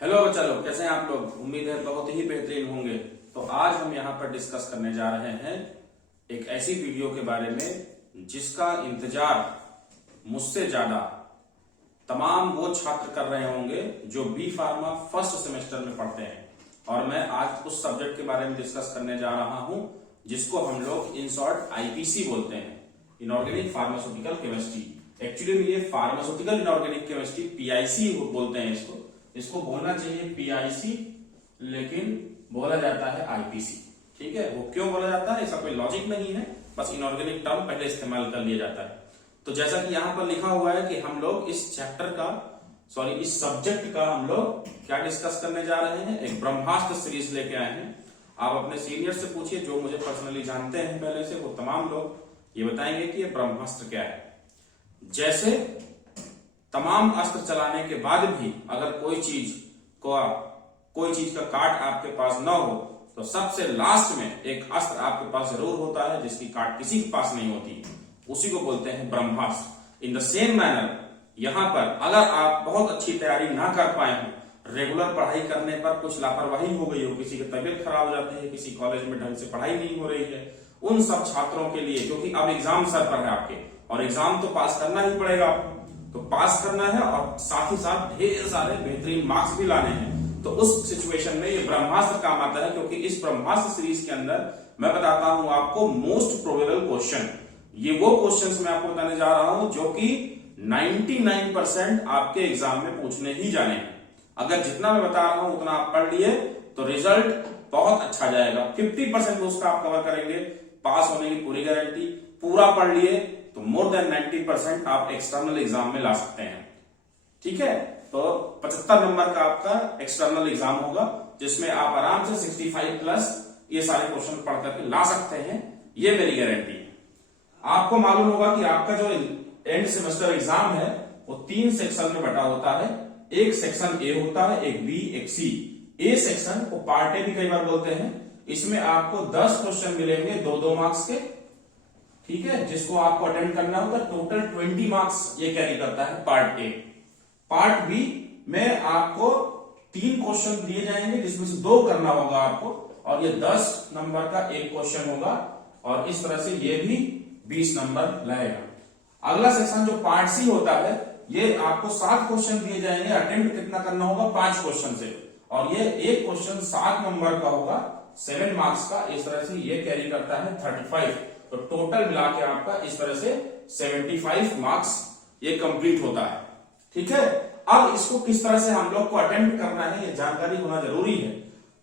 Hello बच्चा लोग, कैसे हैं आप लोग। उम्मीद है बहुत ही बेहतरीन होंगे। तो आज हम यहाँ पर डिस्कस करने जा रहे हैं एक ऐसी वीडियो के बारे में जिसका इंतजार मुझसे ज्यादा तमाम वो छात्र कर रहे होंगे जो बी फार्मा फर्स्ट सेमेस्टर में पढ़ते हैं। और मैं आज उस सब्जेक्ट के बारे में डिस्कस करने जा रहा हूं जिसको हम लोग इन शॉर्ट आईपीसी बोलते हैं, इनऑर्गेनिक फार्मास्यूटिकल केमिस्ट्री। एक्चुअली में ये फार्मास्यूटिकल इनऑर्गेनिक केमिस्ट्री पीआईसी बोलते हैं। इसको बोलना चाहिए पीआईसी, लेकिन बोला जाता है आईपीसी। ठीक है, वो क्यों बोला जाता है इसका कोई लॉजिक नहीं है, बस इनऑर्गेनिक टर्म पहले इस्तेमाल कर लिया जाता है। तो जैसा कि यहां पर लिखा हुआ है कि हम लोग इस सब्जेक्ट का हम लोग क्या डिस्कस करने जा रहे हैं, एक ब्रह्मास्त्र सीरीज लेके आए हैं। आप अपने सीनियर से पूछिए, जो मुझे पर्सनली जानते हैं पहले से, वो तमाम लोग ये बताएंगे कि ये ब्रह्मास्त्र क्या है। जैसे तमाम अस्त्र चलाने के बाद भी अगर कोई चीज का काट आपके पास न हो तो सबसे लास्ट में एक अस्त्र आपके पास जरूर होता है जिसकी काट किसी के पास नहीं होती, उसी को बोलते हैं ब्रह्मास्त्र। इन द सेम मैनर यहां पर अगर आप बहुत अच्छी तैयारी ना कर पाए हो, रेगुलर पढ़ाई करने पर कुछ लापरवाही हो गई हो, किसी की तबीयत खराब हो जाती है, किसी कॉलेज में ढंग से पढ़ाई नहीं हो रही है, उन सब छात्रों के लिए, क्योंकि अब एग्जाम सर पर है आपके और एग्जाम तो पास करना ही पड़ेगा आपको, तो पास करना है और साथ ही साथ ढेर सारे बेहतरीन मार्क्स भी लाने हैं। तो उस सिचुएशन में ये ब्रह्मास्त्र काम आता है, क्योंकि इस ब्रह्मास्त्र सीरीज के अंदर मैं बताता हूं आपको मोस्ट प्रोबेबल क्वेश्चन। ये वो क्वेश्चंस मैं आपको बताने जा रहा हूं जो कि 99% आपके एग्जाम में पूछने ही जाने हैं। अगर जितना मैं बता रहा हूं उतना आप पढ़ लिए तो रिजल्ट बहुत अच्छा जाएगा। 50% उसका आप कवर करेंगे, पास होने की पूरी गारंटी। पूरा पढ़ लिए तो मोर देन 90% आप एक्सटर्नल एग्जाम में ला सकते हैं। ठीक है, तो 75 नंबर का आपका एक्सटर्नल एग्जाम होगा जिसमें आप आराम से 65 प्लस ये सारे क्वेश्चन पढ़ करके ला सकते हैं, ये मेरी गारंटी है। आपको मालूम होगा कि आपका जो एंड सेमेस्टर एग्जाम है वो 3 सेक्शन में बटा होता है। एक सेक्शन ए होता है, एक बी, एक सी। ए सेक्शन को पार्ट ए भी कई बार बोलते हैं। इसमें आपको 10 क्वेश्चन मिलेंगे 2-2 मार्क्स के। ठीक है, जिसको आपको अटेंड करना होगा। टोटल 20 मार्क्स ये कैरी करता है पार्ट ए। पार्ट बी में आपको 3 क्वेश्चन दिए जाएंगे जिसमें से 2 करना होगा आपको, और ये 10 नंबर का एक क्वेश्चन होगा, और इस तरह से ये भी 20 नंबर लाएगा। अगला सेक्शन जो पार्ट सी होता है, ये आपको 7 क्वेश्चन दिए जाएंगे। अटेम्प्ट कितना करना होगा? 5 क्वेश्चन से, और ये एक क्वेश्चन 7 नंबर का होगा, 7 मार्क्स का। इस तरह से ये कैरी करता है 35। तो टोटल मिला के आपका इस तरह से 75 मार्क्स ये कंप्लीट होता है। ठीक है, अब इसको किस तरह से हम लोग को अटेम्प्ट करना है ये जानकारी होना जरूरी है।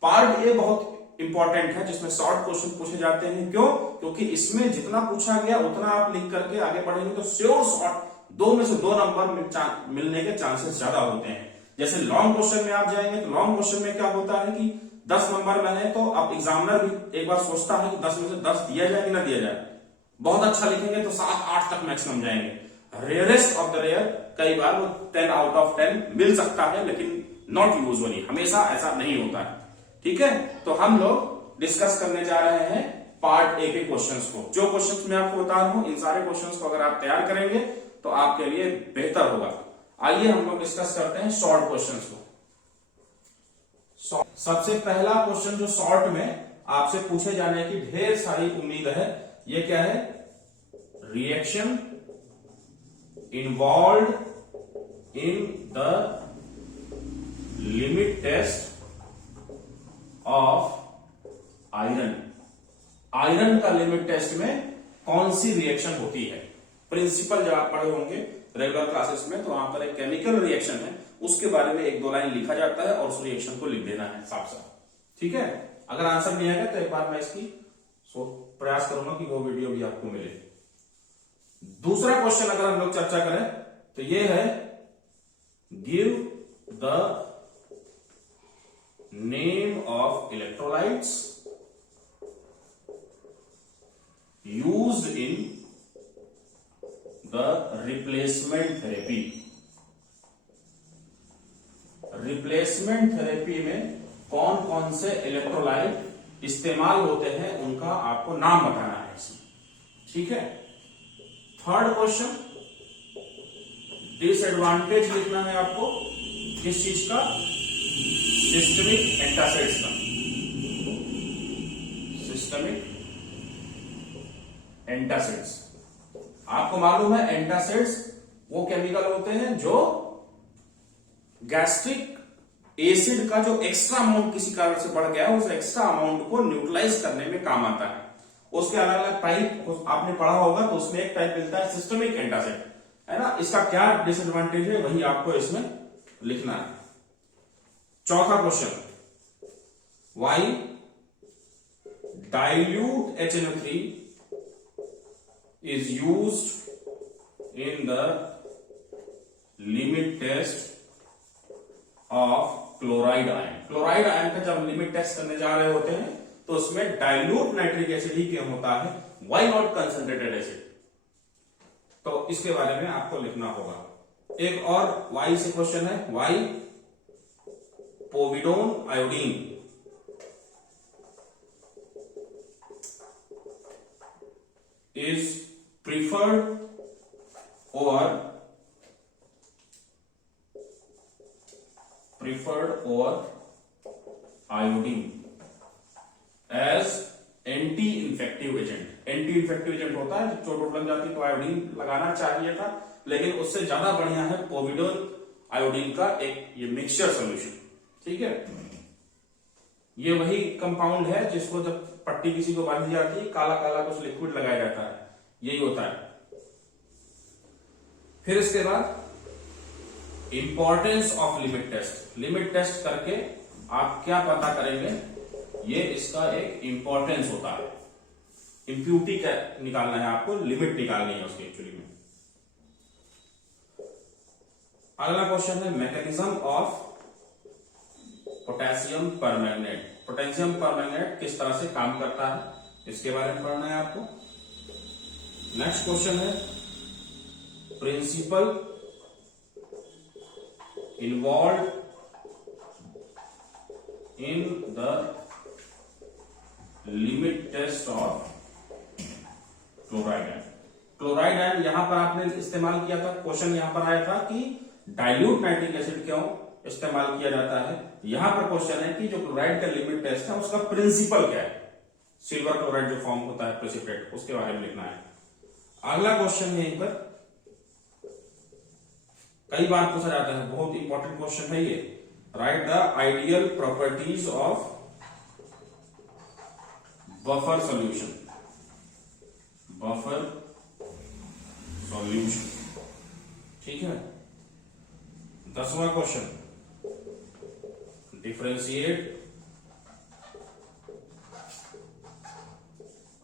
पार्ट ए बहुत इंपॉर्टेंट है, जिसमें शॉर्ट क्वेश्चन पूछे जाते हैं। क्यों? क्योंकि इसमें जितना पूछा गया उतना आप लिख करके आगे बढ़ेंगे तो श्योर शॉर्ट 2 में से 2 नंबर मिलने के चांसेस ज्यादा होते हैं। जैसे लॉन्ग क्वेश्चन में आप जाएंगे तो लॉन्ग क्वेश्चन में क्या होता है कि 10 नंबर में है, तो अब एग्जामिनर भी एक बार सोचता है कि 10 में से 10 दिया जाए कि ना दिया जाए। बहुत अच्छा लिखेंगे तो 7-8 तक मैक्सिमम जाएंगे। रेयरेस्ट ऑफ द रेयर कई बार वो 10 आउट ऑफ 10 मिल सकता है, लेकिन नॉट यूजुअली, हमेशा ऐसा नहीं होता है। ठीक है, तो हम लोग डिस्कस करने जा रहे हैं पार्ट ए के क्वेश्चंस को। जो क्वेश्चंस मैं आपको बता रहा हूं, इन सारे क्वेश्चंस को अगर आप तैयार करेंगे तो आपके लिए बेहतर होगा। आइए हम लोग डिस्कस करते हैं शॉर्ट क्वेश्चंस को। सबसे पहला क्वेश्चन जो शॉर्ट में आपसे पूछे जाने की ढेर सारी उम्मीद है, ये क्या है? Reaction involve in the limit test of iron. Iron का लिमिट टेस्ट में कौन सी रिएक्शन होती है? प्रिंसिपल जब आप पढ़े होंगे रेगुलर क्लासेस में, तो वहां पर एक केमिकल रिएक्शन है, उसके बारे में 1-2 लाइन लिखा जाता है और उस रिएक्शन को लिख देना है साफ साफ। ठीक है, अगर आंसर नहीं आएगा तो एक बार मैं इसकी प्रयास करूंगा कि वो वीडियो भी आपको मिले। दूसरा क्वेश्चन अगर हम लोग चर्चा करें तो ये है, give the name of electrolytes used in the replacement therapy. Replacement therapy में कौन कौन से इलेक्ट्रोलाइट इस्तेमाल होते हैं उनका आपको नाम बताना है इसमें। ठीक है, थर्ड क्वेश्चन, डिसएडवांटेज लिखना है आपको किस चीज का? सिस्टमिक एंटासिड्स का, सिस्टमिक एंटासिड्स। आपको मालूम है एंटासिड्स वो केमिकल होते हैं जो गैस्ट्रिक एसिड का जो एक्स्ट्रा अमाउंट किसी कारण से बढ़ गया है उस एक्स्ट्रा अमाउंट को न्यूट्रलाइज करने में काम आता है। उसके अलग अलग टाइप आपने पढ़ा होगा, तो उसमें एक टाइप मिलता है सिस्टमिक एंटासिड, है ना। इसका क्या डिसएडवांटेज है वही आपको इसमें लिखना है। चौथा question, why dilute HNO3 is used in the limit test of chloride ion. Chloride ion का जब लिमिट टेस्ट करने जा रहे होते हैं तो उसमें डाइल्यूट नाइट्रिक एसिड ही क्यों होता है, व्हाई नॉट कंसंट्रेटेड एसिड। तो इसके बारे में आपको लिखना होगा। एक और वाई से क्वेश्चन है, why povidone iodine is preferred over iodine as anti infective agent. Anti infective agent होता है, चोट वोट लग जाती तो आयोडीन लगाना चाहिए था, लेकिन उससे ज्यादा बढ़िया है पोविडोन आयोडीन का एक ये मिक्सचर सॉल्यूशन। ठीक है, ये वही कंपाउंड है जिसको जब पट्टी किसी को बांधी जाती है काला काला कुछ लिक्विड लगाया जाता है, यही होता है। फिर इसके बाद importance of limit test. Limit test करके आप क्या पता करेंगे, ये इसका एक इंपॉर्टेंस होता है। इंप्यूरिटी क्या निकालना है आपको, लिमिट निकालनी है उसकी एक्चुअली में। अगला क्वेश्चन है mechanism of potassium permanganate. Potassium permanganate किस तरह से काम करता है इसके बारे में पढ़ना है आपको। नेक्स्ट क्वेश्चन है principle involve in the limit test of chloride ion. Chloride ion यहां पर आपने इस्तेमाल किया था, क्वेश्चन यहां पर आया था कि डाइल्यूट नाइट्रिक एसिड क्यों इस्तेमाल किया जाता है। यहां पर क्वेश्चन है कि जो क्लोराइड का लिमिट टेस्ट है उसका प्रिंसिपल क्या है, सिल्वर क्लोराइड जो फॉर्म होता है प्रेसिपिटेट, उसके बारे में लिखना है। अगला क्वेश्चन है यहीं पर, कई बार पूछा जाता है, बहुत इंपॉर्टेंट क्वेश्चन है ये। Write the ideal properties of buffer solution. Buffer solution, ठीक है। 10वां question, differentiate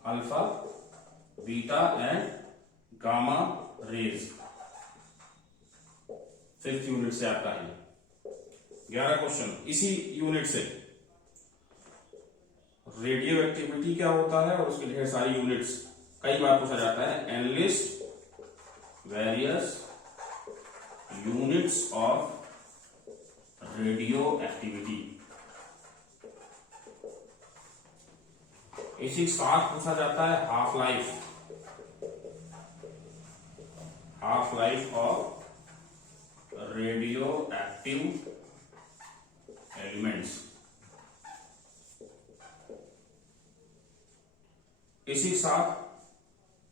alpha beta and gamma rays. 5th unit से आता है। 11 क्वेश्चन इसी यूनिट से, रेडियो एक्टिविटी क्या होता है और उसके ढेर सारी यूनिट्स कई बार पूछा जाता है। Enlist various units of radioactivity. इसी के साथ पूछा जाता है half life of radioactive elements. इसी के साथ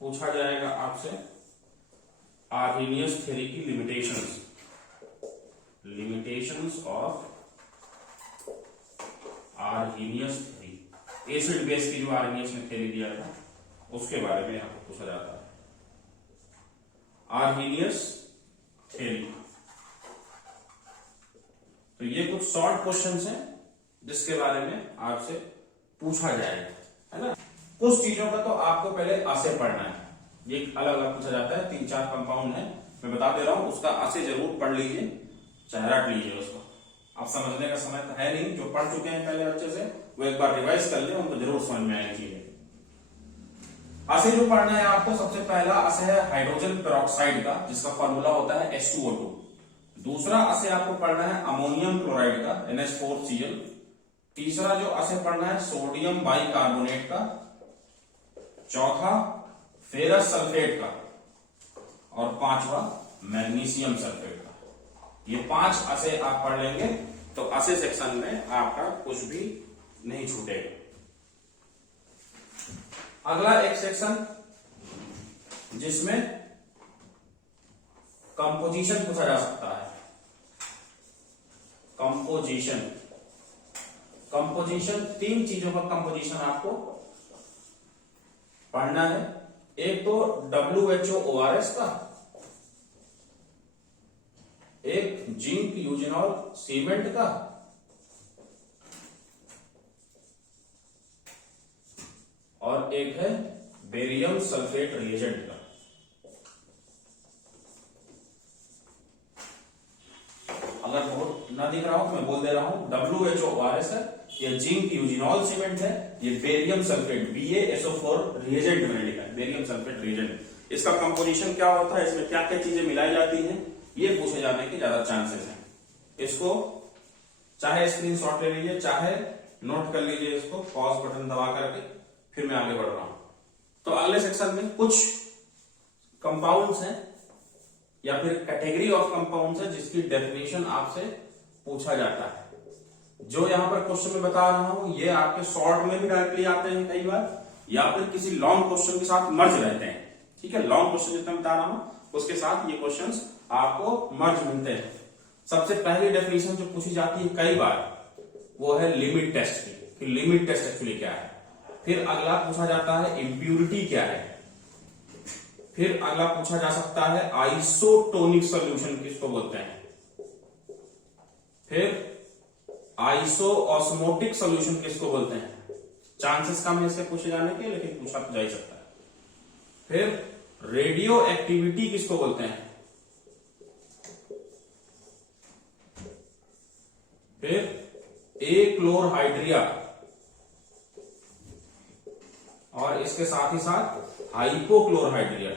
पूछा जाएगा आपसे आर्हेनियस थ्योरी की limitations of Arrhenius theory. Acid base की जो आर्हेनियस ने थ्योरी दिया था उसके बारे में आपको पूछा जाता है। आर्हेनियस थ्योरी, तो ये कुछ शॉर्ट क्वेश्चंस हैं जिसके बारे में आपसे पूछा जाएगा, है ना। कुछ चीजों का तो आपको पहले आशय पढ़ना है, ये अलग अलग पूछा जाता है। 3-4 कंपाउंड है, मैं बता दे रहा हूं, उसका आशय जरूर पढ़ लीजिए, चाहे रट लीजिए उसको। अब समझने का समय तो है नहीं, जो पढ़ चुके हैं पहले अच्छे से वो एक बार रिवाइज कर ले, उनको जरूर समझ में आएगी चीजें। आशय जो पढ़ना है आपको, सबसे पहला आशय है हाइड्रोजन पेरोक्साइड का, जिसका फॉर्मूला होता है H2O2। दूसरा आशय आपको पढ़ना है अमोनियम क्लोराइड का, NH4Cl। तीसरा जो आशय पढ़ना है सोडियम बाइकार्बोनेट का। चौथा फेरस सल्फेट का, और 5वां मैग्नीशियम सल्फेट का। ये 5 आशय आप पढ़ लेंगे तो ऐसे सेक्शन में आपका कुछ भी नहीं छूटेगा। अगला एक सेक्शन जिसमें कंपोजिशन पूछा जा सकता है। कंपोजिशन, कंपोजिशन 3 चीजों का कंपोजिशन आपको पढ़ना है। एक तो WHO ORS का, एक जिंक यूजिनॉल सीमेंट का, और एक है बेरियम सल्फेट रिएजेंट का। अगर बहुत ना दिख रहा हो तो मैं बोल दे रहा हूं, WHO ORS है, ये जिंक यूजिनॉल सीमेंट है, ये बेरियम सल्फेट BaSO4 रिएजेंट मैंने लिखा है, बेरियम सल्फेट रिएजेंट। इसका कंपोजिशन क्या होता है, इसमें क्या क्या चीजें मिलाई जाती हैं, ये पूछे जाने के ज्यादा चांसेस हैं। इसको चाहे स्क्रीनशॉट ले लीजिए, चाहे नोट कर लीजिए, इसको पॉज बटन दबा करके, फिर मैं आगे बढ़ रहा हूं। तो अगले सेक्शन में कुछ कंपाउंड्स हैं या फिर कैटेगरी ऑफ कंपाउंड्स है जिसकी डेफिनेशन आपसे पूछा जाता है। जो यहां पर क्वेश्चन में बता रहा हूं ये आपके शॉर्ट में भी डायरेक्टली आते हैं कई बार, या फिर किसी लॉन्ग क्वेश्चन के साथ मर्ज रहते हैं। ठीक है, लॉन्ग क्वेश्चन जितना बता रहा हूं उसके साथ ये क्वेश्चंस आपको मर्ज मिलते हैं। सबसे पहली डेफिनेशन जो पूछी जाती है कई बार वो है लिमिट टेस्ट की, कि लिमिट टेस्ट एक्चुअली क्या है। फिर अगला पूछा जाता है इम्प्यूरिटी क्या है। फिर अगला पूछा जा सकता है आइसोटोनिक सॉल्यूशन किसको बोलते हैं। फिर आइसोऑस्मोटिक सॉल्यूशन किसको बोलते हैं। चांसेस कम है इससे पूछे जाने के, लेकिन पूछा तो जा ही सकता है। फिर रेडियो एक्टिविटी किसको बोलते हैं। फिर क्लोरहाइड्रिया, और इसके साथ ही साथ हाइपोक्लोरहाइड्रिया।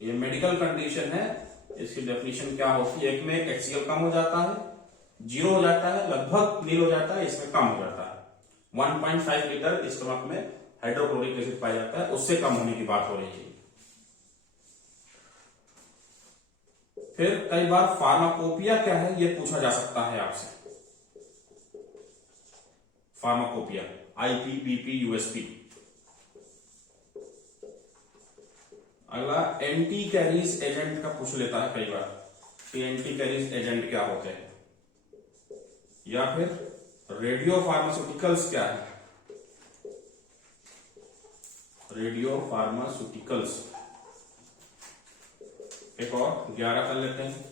ये मेडिकल कंडीशन है, इसकी डेफिनेशन क्या होती है। एक में HCl कम हो जाता है, 0 हो जाता है, लगभग नील हो जाता है, इसमें कम हो जाता है। 1.5 लीटर स्टमक में हाइड्रोक्लोरिक एसिड पाया जाता है, उससे कम होने की बात हो रही है। फिर कई बार फार्माकोपिया क्या है ये पूछा जा सकता है आपसे। Pharmacopoeia IPPP USP। अगला एंटी कैरीज एजेंट का पूछ लेता है कई बार कि एंटी कैरीज एजेंट क्या होते हैं। या फिर रेडियो फार्मास्यूटिकल्स क्या है। Radio pharmaceuticals. एक और 11 कर लेते हैं,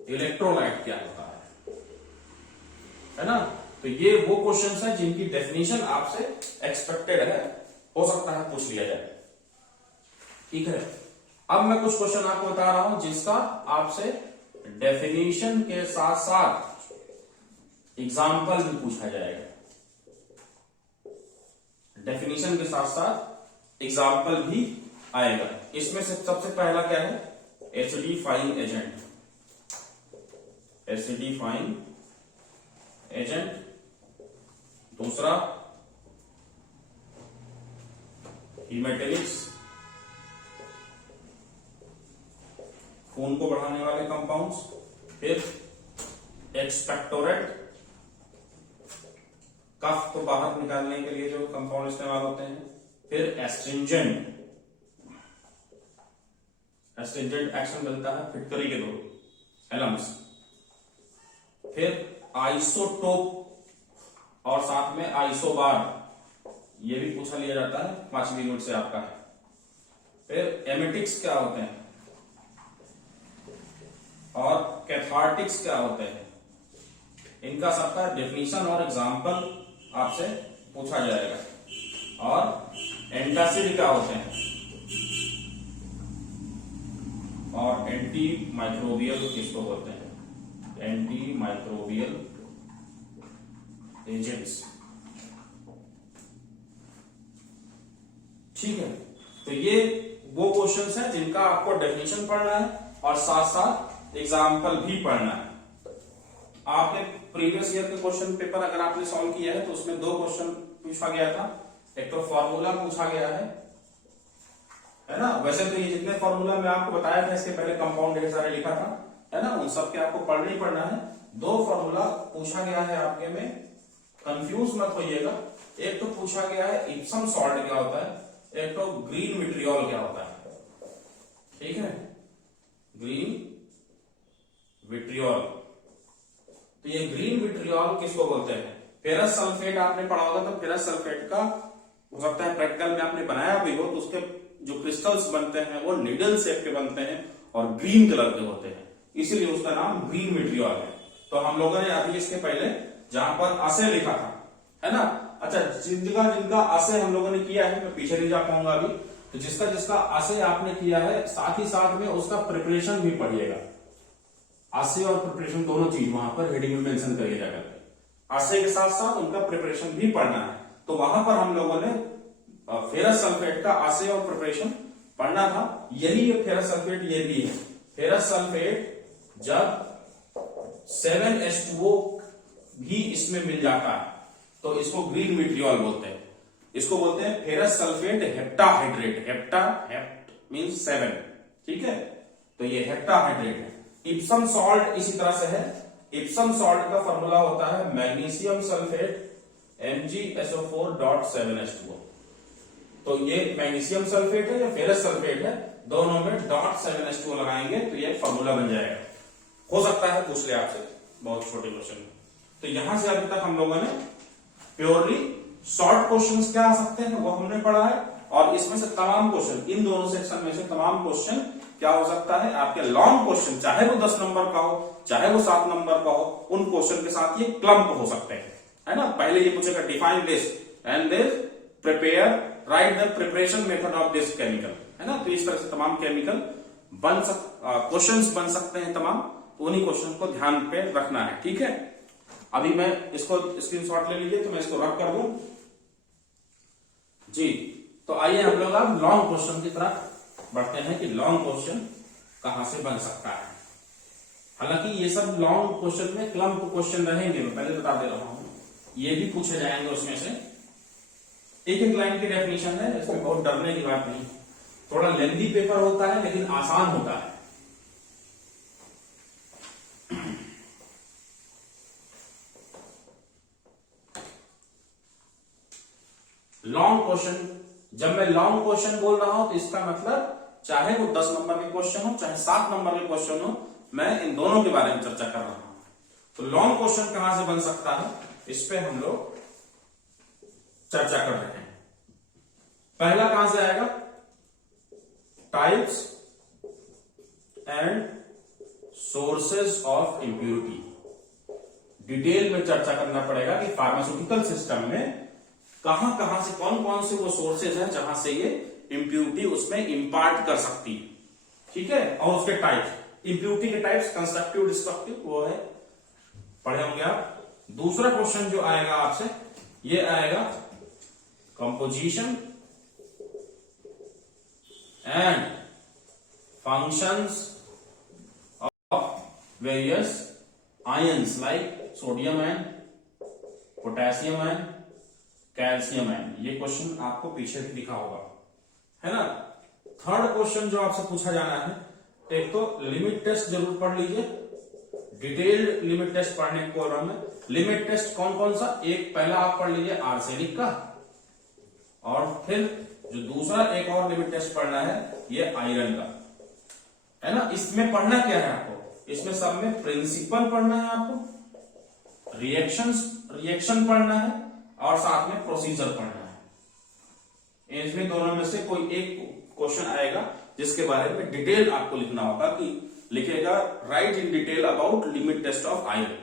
इलेक्ट्रोलाइट क्या होता है ना। तो ये वो क्वेश्चंस हैं जिनकी डेफिनेशन आपसे एक्सपेक्टेड है, हो सकता है पूछ लिया जाए। ठीक है, अब मैं कुछ क्वेश्चन आपको बता रहा हूं जिसका आपसे डेफिनेशन के साथ साथ एग्जाम्पल भी पूछा जाएगा। डेफिनेशन के साथ साथ एग्जाम्पल भी आएगा। इसमें से सबसे पहला क्या है, एसिडिफाइंग एजेंट। Acidifying agent. दूसरा हीमेटेलिक्स, खून को बढ़ाने वाले कंपाउंड्स। फिर एक्सपेक्टोरेंट, कफ को बाहर निकालने के लिए जो कंपाउंड इस्तेमाल होते हैं। फिर एस्ट्रिंजेंट, एस्ट्रिंजेंट एक्शन मिलता है फिटकरी के थ्रू, एलम्स। फिर आइसोटोप और साथ में आइसोबार, ये भी पूछा लिया जाता है 5वीं यूनिट से आपका है। फिर एमेटिक्स क्या होते हैं और कैथार्टिक्स क्या होते हैं, इनका सबका डेफिनेशन और एग्जाम्पल आपसे पूछा जाएगा। और एंटासिड क्या होते हैं और एंटी माइक्रोबियल किसको बोलते हैं, एंटी माइक्रोबियल एजेंट्स। ठीक है, तो ये वो क्वेश्चंस हैं जिनका आपको डेफिनेशन पढ़ना है और साथ साथ एग्जाम्पल भी पढ़ना है। आपने प्रीवियस ईयर के क्वेश्चन पेपर अगर आपने सॉल्व किया है तो उसमें 2 क्वेश्चन पूछा गया था। एक तो फॉर्मूला पूछा गया है ना। वैसे तो ये जितने फॉर्मूला मैं आपको बताया था इसके पहले कंपाउंड ढेर सारे लिखा था, है ना, उन सब के आपको पढ़ना ही पढ़ना है। दो फॉर्मूला पूछा गया है आपके में, कंफ्यूज मत होइएगा। एक तो पूछा गया है इप्सम सॉल्ट क्या होता है, एक तो ग्रीन विट्रियोल क्या होता है। ठीक है, ग्रीन विट्रियोल। तो ये ग्रीन विट्रियोल किसको बोलते हैं? फेरस सल्फेट आपने पढ़ा होगा, तो फेरस सल्फेट का हो सकता है प्रैक्टिकल में आपने बनाया भी हो, तो उसके जो क्रिस्टल्स बनते हैं वो निडल शेप के बनते हैं और ग्रीन कलर के होते हैं, इसीलिए उसका नाम ग्रीन विट्रियोल है। तो हम लोगों ने अभी इसके पहले जहां पर असे लिखा था, है ना, अच्छा जिनका असे हम लोगों ने किया है, मैं पीछे नहीं जा पाऊंगा अभी, तो जिसका जिसका असे आपने किया है साथ ही साथ में उसका प्रिपरेशन भी पढ़िएगा। असे और प्रिपरेशन दोनों चीज वहां पर हेडिंग में मेंशन करिए जाकर, असे के साथ साथ उनका प्रिपरेशन भी पढ़ना है। तो वहां पर हम लोगों ने फेरस सल्फेट का असे और प्रिपरेशन पढ़ना था। यही ये फेरस सल्फेट ये भी है। फेरस सल्फेट जब 7H2O भी इसमें मिल जाता है तो इसको ग्रीन विट्रियोल बोलते हैं। इसको बोलते हैं ferrous sulphate heptahydrate. Hept means 7, ठीक है, तो ये हेप्टाहाइड्रेट है। इप्सम सॉल्ट इसी तरह से है। इप्सम सॉल्ट का फॉर्मूला होता है मैग्नीशियम सल्फेट MgSO4.7H2O। तो ये मैग्नीशियम सल्फेट है या फेरस सल्फेट है, दोनों में .7H2O लगाएंगे तो ये फॉर्मूला बन जाएगा। हो सकता है पूछ ले आपसे बहुत छोटे क्वेश्चन। तो यहां से अभी तक हम लोगों ने प्योरली शॉर्ट क्वेश्चंस क्या आ सकते हैं वो हमने पढ़ा है, और इसमें से तमाम क्वेश्चन, इन दोनों सेक्शन में से तमाम क्वेश्चन क्या हो सकता है, आपके लॉन्ग क्वेश्चन, चाहे वो 10 नंबर का हो चाहे वो 7 नंबर का हो, उन क्वेश्चन के साथ ये क्लम्प हो सकते हैं, है ना। पहले ये पूछेगा define this and this, prepare, right the preparation method of this chemical, है ना। तो इस तरह से तमाम केमिकल क्वेश्चंस बन सकते हैं तमाम, तो उन्हीं क्वेश्चन को ध्यान पे रखना है, ठीक है। अभी मैं इसको स्क्रीनशॉट ले लीजिए, तो मैं इसको रख कर दूं जी। तो आइए हम लोग अब लॉन्ग क्वेश्चन की तरफ बढ़ते हैं कि लॉन्ग क्वेश्चन कहां से बन सकता है। हालांकि ये सब लॉन्ग क्वेश्चन में क्लम्प क्वेश्चन रहेंगे, मैं पहले बता दे रहा हूं, ये भी पूछे जाएंगे। उसमें से एक एक लाइन की डेफिनेशन है, इसमें बहुत डरने की बात नहीं। थोड़ा लेंथी पेपर होता है लेकिन आसान होता है। लॉन्ग क्वेश्चन, जब मैं लॉन्ग क्वेश्चन बोल रहा हूं तो इसका मतलब चाहे वो 10 नंबर के क्वेश्चन हो चाहे 7 नंबर के क्वेश्चन हो, मैं इन दोनों के बारे में चर्चा कर रहा हूं। तो लॉन्ग क्वेश्चन कहां से बन सकता है, इस पे हम लोग चर्चा कर रहे हैं। पहला कहां से आएगा, types and sources of impurity. Detail में चर्चा करना पड़ेगा कि फार्मास्यूटिकल सिस्टम में कहां कहां से कौन कौन से वो सोर्सेज हैं जहां से ये इंप्यूरिटी उसमें इंपार्ट कर सकती है, ठीक है। और उसके टाइप्स, इंप्यूरिटी के टाइप्स कंस्ट्रक्टिव, डिस्ट्रक्टिव, वो है पढ़े होंगे आप। दूसरा क्वेश्चन जो आएगा आपसे, ये आएगा composition and functions of various ions like sodium and potassium and calcium and. ये क्वेश्चन आपको पीछे भी दिखा होगा, है ना। थर्ड क्वेश्चन जो आपसे पूछा जाना है, एक तो लिमिट टेस्ट जरूर पढ़ लीजिए, डिटेल्ड लिमिट टेस्ट पढ़ने को बोल रहा हूं मैं। लिमिट टेस्ट कौन कौन सा, एक पहला आप पढ़ लीजिए आर्सेनिक का, और फिर जो दूसरा एक और लिमिट टेस्ट पढ़ना है ये आयरन का, है ना। इसमें पढ़ना क्या है आपको, इसमें सब में प्रिंसिपल पढ़ना है आपको, रिएक्शन पढ़ना है और साथ में प्रोसीजर पढ़ना है। इसमें दोनों में से कोई एक क्वेश्चन आएगा जिसके बारे में डिटेल आपको लिखना होगा, कि लिखेगा write in detail about limit test of iron.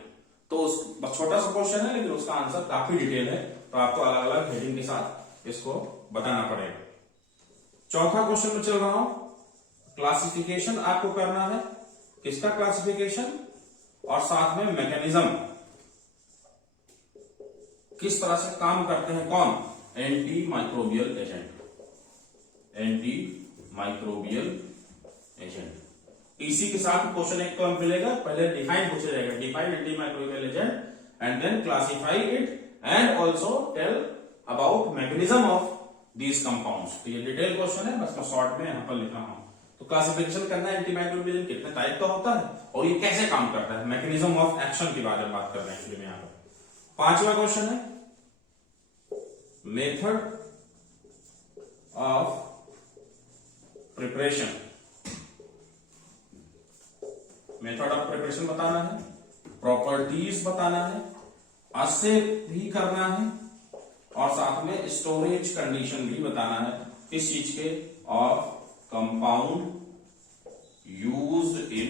तो उस छोटा सा क्वेश्चन है लेकिन उसका आंसर काफी डिटेल है, तो आपको अलग अलग हेडिंग के साथ इसको बताना पड़ेगा। चौथा क्वेश्चन में चल रहा हूं, क्लासिफिकेशन आपको करना है। किसका क्लासिफिकेशन, और साथ में मैकेनिज्म, किस तरह से काम करते हैं कौन, anti microbial agent, anti microbial agent. इसी के साथ क्वेश्चन एक तो मिलेगा, पहले डिफाइन पूछा जाएगा, define anti microbial agent and then classify it and also tell about mechanism of these compounds. तो ये डिटेल क्वेश्चन है, बस मैं शॉर्ट में यहां पर लिखा हूं। तो क्लासिफिकेशन करना है एंटीमाइक्रोबियल कितने टाइप का होता है और ये कैसे काम करता है, मैकेनिज्म ऑफ एक्शन की बारे में बात कर रहे हैं एक्चुअली यहाँ पर। 5वां क्वेश्चन है method of preparation. Method of preparation बताना है, प्रॉपर्टीज बताना है, असे भी करना है और साथ में स्टोरेज कंडीशन भी बताना है किस चीज के, of compound used in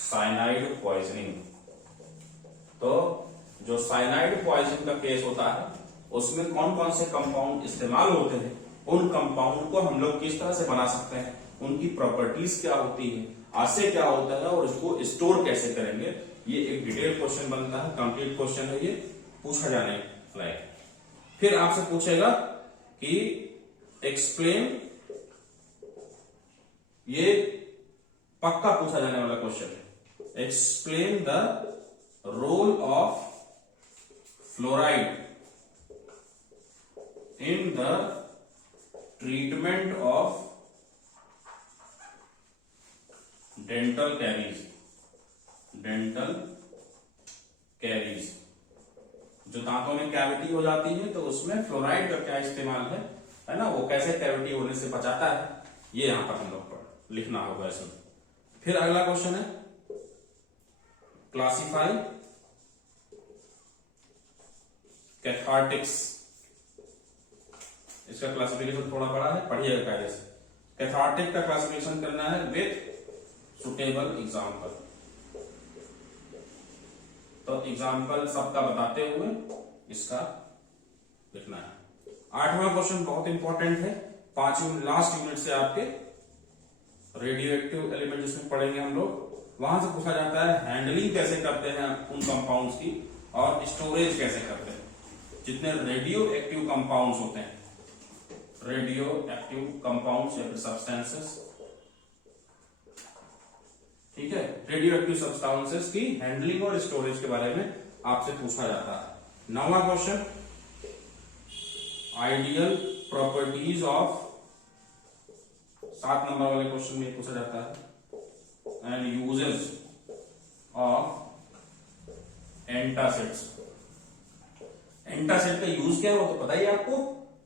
cyanide poisoning. तो जो साइनाइड पॉइजन का केस होता है उसमें कौन कौन से कंपाउंड इस्तेमाल होते हैं, उन कंपाउंड को हम लोग किस तरह से बना सकते हैं, उनकी प्रॉपर्टीज क्या होती है, आशय क्या होता है और इसको स्टोर कैसे करेंगे। ये एक डिटेल क्वेश्चन बनता है, कंप्लीट क्वेश्चन है, ये पूछा जाने लायक। फिर आपसे पूछेगा कि एक्सप्लेन, ये पक्का पूछा जाने वाला क्वेश्चन है, explain the role of fluoride in the treatment of dental caries. Dental caries, जो दांतों में कैविटी हो जाती है तो उसमें फ्लोराइड का क्या इस्तेमाल है ना, वो कैसे कैविटी होने से बचाता है, ये यहां पर हम लोग पर लिखना होगा इसमें। फिर अगला क्वेश्चन है क्लासिफाई कैथार्टिक्स। इसका क्लासिफिकेशन थोड़ा बड़ा है, पढ़िएगा कायदे से। कैथार्टिक का क्लासिफिकेशन करना है विथ सुटेबल एग्जाम्पल। तो एग्जाम्पल सबका बताते हुए इसका लिखना है। 8वां क्वेश्चन बहुत इंपॉर्टेंट है, 5वीं लास्ट यूनिट से आपके रेडियो एक्टिव एलिमेंट जिसमें पढ़ेंगे हम लोग, वहां से पूछा जाता है हैंडलिंग कैसे करते हैं उन कंपाउंड्स की और स्टोरेज कैसे करते हैं। जितने रेडियो एक्टिव कंपाउंड्स होते हैं, रेडियो एक्टिव कंपाउंड्स या फिर सब्सटेंसेस, ठीक है, रेडियो एक्टिव सब्सटेंसेस की हैंडलिंग और स्टोरेज के बारे में आपसे पूछा जाता है। 9वां question ideal properties of, 7 number वाले क्वेश्चन में पूछा जाता है, and uses of antacids. Antacid का यूज क्या है वो तो पता ही आपको,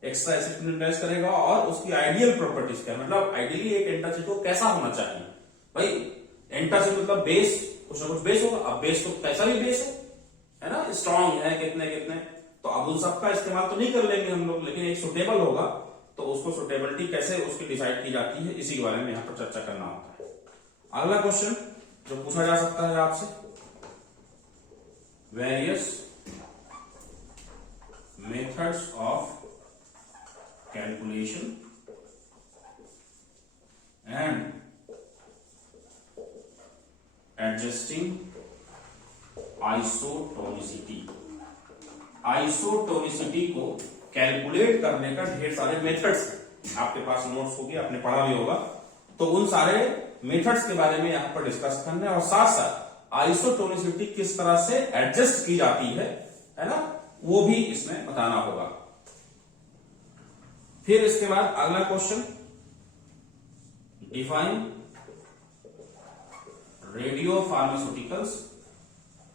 एक्स्ट्रा एसिड न्यूट्रलाइज करेगा और उसकी आइडियल प्रॉपर्टीज क्या, मतलब आइडियली एक एंटासिड को कैसा होना चाहिए। भाई एंटासिड मतलब बेस, कुछ ना कुछ बेस होगा, अब बेस तो कैसा भी बेस है ना, स्ट्रांग है कितने कितने, तो अब उन सबका इस्तेमाल तो नहीं कर लेंगे हम लोग, लेकिन एक सुटेबल होगा तो उसको सुटेबिलिटी कैसे उसकी डिसाइड की जाती है, इसी के बारे में यहां पर चर्चा करना होता है। अगला क्वेश्चन जो पूछा जा सकता है आपसे, various methods of calculation and adjusting isotonicity. Isotonicity को कैलकुलेट करने का ढेर सारे मेथड्स हैं, आपके पास नोट्स होगी, आपने पढ़ा भी होगा, तो उन सारे मेथड्स के बारे में यहां पर डिस्कस करना है और साथ साथ आइसोटोनिसिटी किस तरह से एडजस्ट की जाती है ना, वो भी इसमें बताना होगा। फिर इसके बाद अगला क्वेश्चन, डिफाइन रेडियो फार्मास्यूटिकल्स।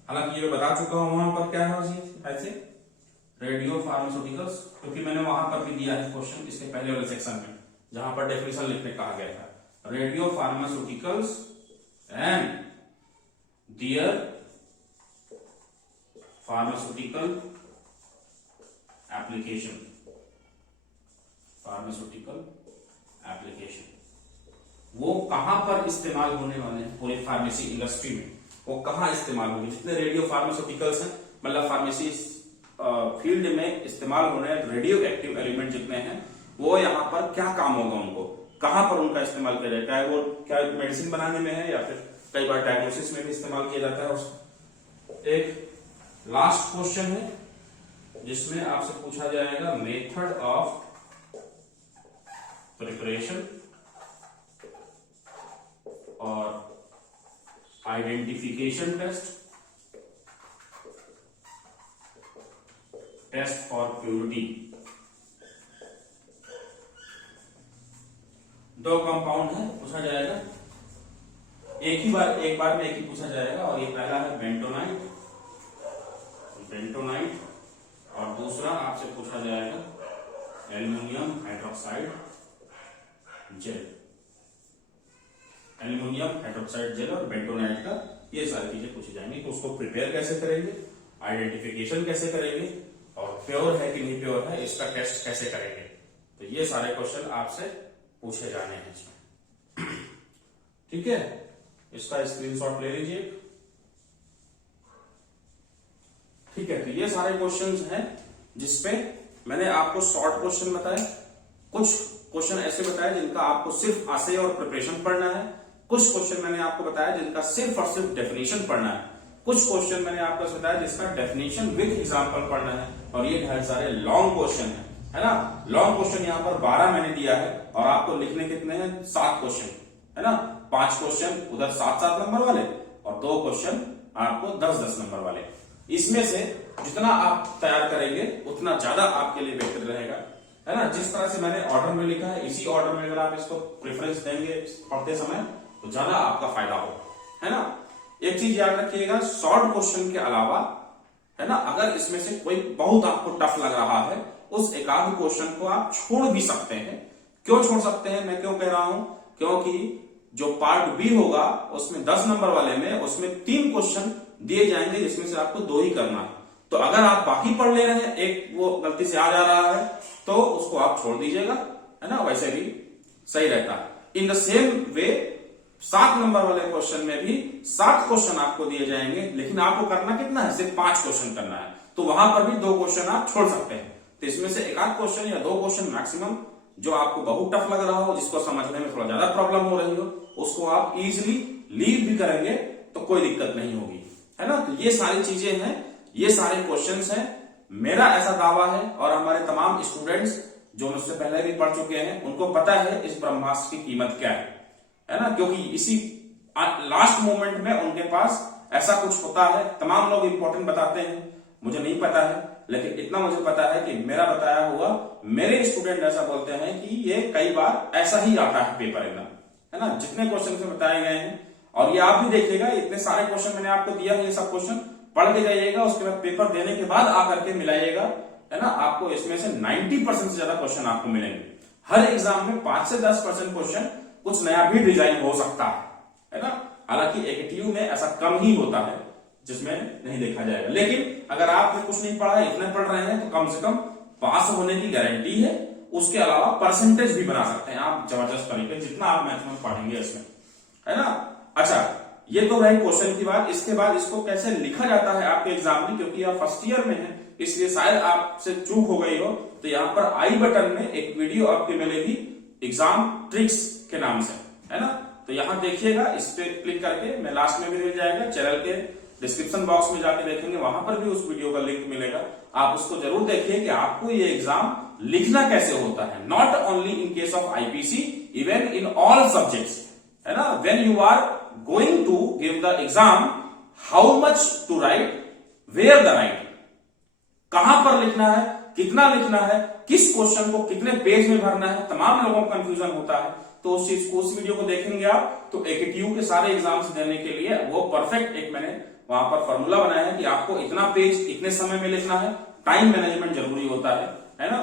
हालांकि ये बता चुका हूं वहां पर क्या है ऐसे रेडियो फार्मास्यूटिकल्स, क्योंकि मैंने वहां पर भी दिया है क्वेश्चन इसके पहले वाले सेक्शन में, जहां पर डेफिनेशन लिखने कहा गया था, radiopharmaceuticals and their pharmaceutical application. Pharmaceutical application वो कहां पर इस्तेमाल होने वाले हैं पूरे फार्मेसी इंडस्ट्री में, वो कहां इस्तेमाल होंगे, जितने रेडियो फार्मास्यूटिकल्स हैं, मतलब फार्मेसी फील्ड में इस्तेमाल होने रेडियो एक्टिव एलिमेंट जितने हैं, वो यहाँ पर क्या काम होगा, उनको कहां पर उनका इस्तेमाल किया जाएगा, वो क्या मेडिसिन बनाने में है या फिर कई बार डायग्नोसिस में भी इस्तेमाल किया जाता है। एक लास्ट क्वेश्चन है जिसमें आपसे पूछा जाएगा मेथड ऑफ प्रिपरेशन और identification test, test for purity. दो कंपाउंड है, पूछा जाएगा एक बार में एक ही पूछा जाएगा। और ये पहला है बेंटोनाइट और दूसरा आपसे पूछा जाएगा aluminium hydroxide gel. Aluminium hydroxide gel और बेंटोनाइट का ये सारी चीजें पूछी जाएंगी। तो उसको प्रिपेयर कैसे करेंगे, आइडेंटिफिकेशन कैसे करेंगे, और प्योर है कि नहीं प्योर है इसका टेस्ट कैसे करेंगे। तो ये सारे क्वेश्चन आपसे पूछे जाने हैं इसमें। ठीक है, इसका स्क्रीनशॉट ले लीजिए। ठीक है, तो ये सारे क्वेश्चंस हैं जिसपे मैंने आपको शॉर्ट क्वेश्चन बताए, कुछ क्वेश्चन ऐसे बताए जिनका आपको सिर्फ आशय और प्रिपरेशन पढ़ना है, कुछ क्वेश्चन मैंने आपको बताया जिनका सिर्फ और सिर्फ डेफिनेशन पढ़ना है, कुछ क्वेश्चन मैंने आपको बताया जिसका डेफिनेशन विद एग्जांपल पढ़ना है, और ये ढेर सारे लॉन्ग क्वेश्चन है ना। लॉन्ग क्वेश्चन यहाँ पर 12 मैंने दिया है और आपको लिखने कितने हैं, 7 क्वेश्चन है ना। 5 क्वेश्चन उधर 7-7 नंबर वाले और 2 क्वेश्चन आपको 10-10 नंबर वाले। इसमें से जितना आप तैयार करेंगे उतना ज्यादा आपके लिए बेहतर रहेगा, है ना। जिस तरह से मैंने ऑर्डर में लिखा है इसी ऑर्डर में अगर आप इसको प्रेफरेंस देंगे पढ़ते समय तो ज्यादा आपका फायदा होगा, है ना। एक चीज याद रखिएगा, शॉर्ट क्वेश्चन के अलावा, है ना, अगर इसमें से कोई बहुत आपको टफ लग रहा है उस एकाध क्वेश्चन को आप छोड़ भी सकते हैं। क्यों छोड़ सकते हैं, मैं क्यों कह रहा हूं, क्योंकि जो पार्ट बी होगा उसमें 10 नंबर वाले में उसमें 3 क्वेश्चन दिए जाएंगे जिसमें से आपको 2 ही करना है। तो अगर आप बाकी पढ़ ले रहे हैं, एक वो गलती से आ जा रहा है तो उसको आप छोड़ दीजिएगा, है ना, वैसे भी सही रहता है। In the same way 7 number वाले क्वेश्चन में भी 7 क्वेश्चन आपको दिए जाएंगे, लेकिन आपको करना कितना है, सिर्फ 5 क्वेश्चन करना है। तो वहां पर भी 2 क्वेश्चन आप छोड़ सकते हैं। तो इसमें से एक आध क्वेश्चन या 2 क्वेश्चन मैक्सिमम जो आपको बहुत टफ लग रहा हो, जिसको समझने में थोड़ा ज्यादा प्रॉब्लम हो रही हो, उसको आप इजिली लीव भी करेंगे तो कोई दिक्कत नहीं होगी, है ना। तो ये सारी चीजें हैं, ये सारे क्वेश्चंस हैं। मेरा ऐसा दावा है और हमारे तमाम स्टूडेंट्स जो मुझसे पहले भी पढ़ चुके हैं उनको पता है इस ब्रह्मास्त्र की कीमत क्या है ना। क्योंकि इसी लास्ट मोमेंट में उनके पास ऐसा कुछ होता है। तमाम लोग इंपॉर्टेंट बताते हैं, मुझे नहीं पता है, लेकिन इतना मुझे पता है कि मेरा बताया हुआ मेरे स्टूडेंट ऐसा बोलते हैं कि ये कई बार ऐसा ही आता है पेपर एग्जाम, है ना। जितने क्वेश्चन से बताए गए हैं, और ये आप भी देखिएगा, इतने सारे क्वेश्चन मैंने आपको दिया है, ये सब क्वेश्चन पढ़ के जाइएगा, उसके बाद पेपर देने के बाद आकर के मिलाइएगा, है ना। आपको इसमें से 90% से ज्यादा क्वेश्चन आपको मिलेंगे। हर एग्जाम में 5 से 10% क्वेश्चन कुछ नया भी डिजाइन हो सकता है ना। हालांकि एकेटीयू में ऐसा कम ही होता है जिसमें नहीं देखा जाएगा, लेकिन अगर आपने कुछ नहीं पढ़ा, इतने पढ़ रहे हैं, तो कम से कम पास होने की गारंटी है। उसके अलावा परसेंटेज भी बना सकते हैं आप जबरदस्त तरीके, जितना आप मैक्सिमम पढ़ेंगे इसमें, है ना। अच्छा, ये तो रही क्वेश्चन की बात। इसके बाद इसको कैसे लिखा जाता है आपके एग्जाम में, क्योंकि आप फर्स्ट ईयर में है इसलिए शायद आपसे चूक हो गई हो, तो यहाँ पर आई बटन में एक वीडियो आपको मिलेगी एग्जाम ट्रिक्स के नाम से, है ना। तो यहाँ देखिएगा, इस पे क्लिक करके, मैं लास्ट में भी मिल जाएगा, चैनल के डिस्क्रिप्शन बॉक्स में जाके देखेंगे, वहां पर भी उस वीडियो का लिंक मिलेगा। आप उसको जरूर देखिए कि आपको ये एग्जाम लिखना कैसे होता है, not only in case of IPC, even in all subjects, है ना। When you are going to give the exam, how much to write, where the write, कहां पर लिखना है, कितना लिखना है, किस क्वेश्चन को कितने पेज में भरना है, तमाम लोगों को कंफ्यूजन होता है। तो उस चीज को, उस वीडियो को देखेंगे आप, तो एकेटीयू के सारे एग्जाम्स देने के लिए वो परफेक्ट एक मैंने वहां पर फॉर्मूला बनाया है कि आपको इतना पेज इतने समय में लिखना है। टाइम मैनेजमेंट जरूरी होता है ना।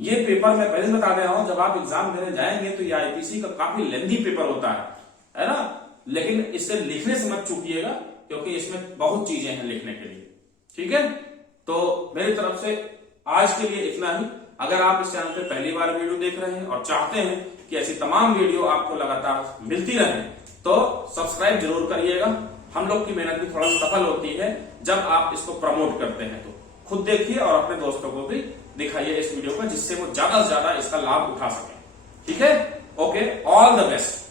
ये पेपर मैं पहले बता दे रहा हूं, जब आप एग्जाम देने जाएंगे तो ये आईपीसी का काफी लेंथी पेपर होता है ना। लेकिन इसे लिखने से मत चूकिएगा, क्योंकि इसमें बहुत चीजें हैं लिखने के लिए, ठीक है। तो मेरी तरफ से आज के लिए इतना ही। अगर आप इस चैनल पे पहली बार वीडियो देख रहे हैं और चाहते हैं कि ऐसी तमाम वीडियो आपको लगातार मिलती रहे, तो सब्सक्राइब जरूर करिएगा। हम लोग की मेहनत भी थोड़ा सफल होती है जब आप इसको प्रमोट करते हैं। तो खुद देखिए और अपने दोस्तों को भी दिखाइए इस वीडियो को, जिससे वो ज्यादा से ज्यादा इसका लाभ उठा सके, ठीक है। Okay, all the best.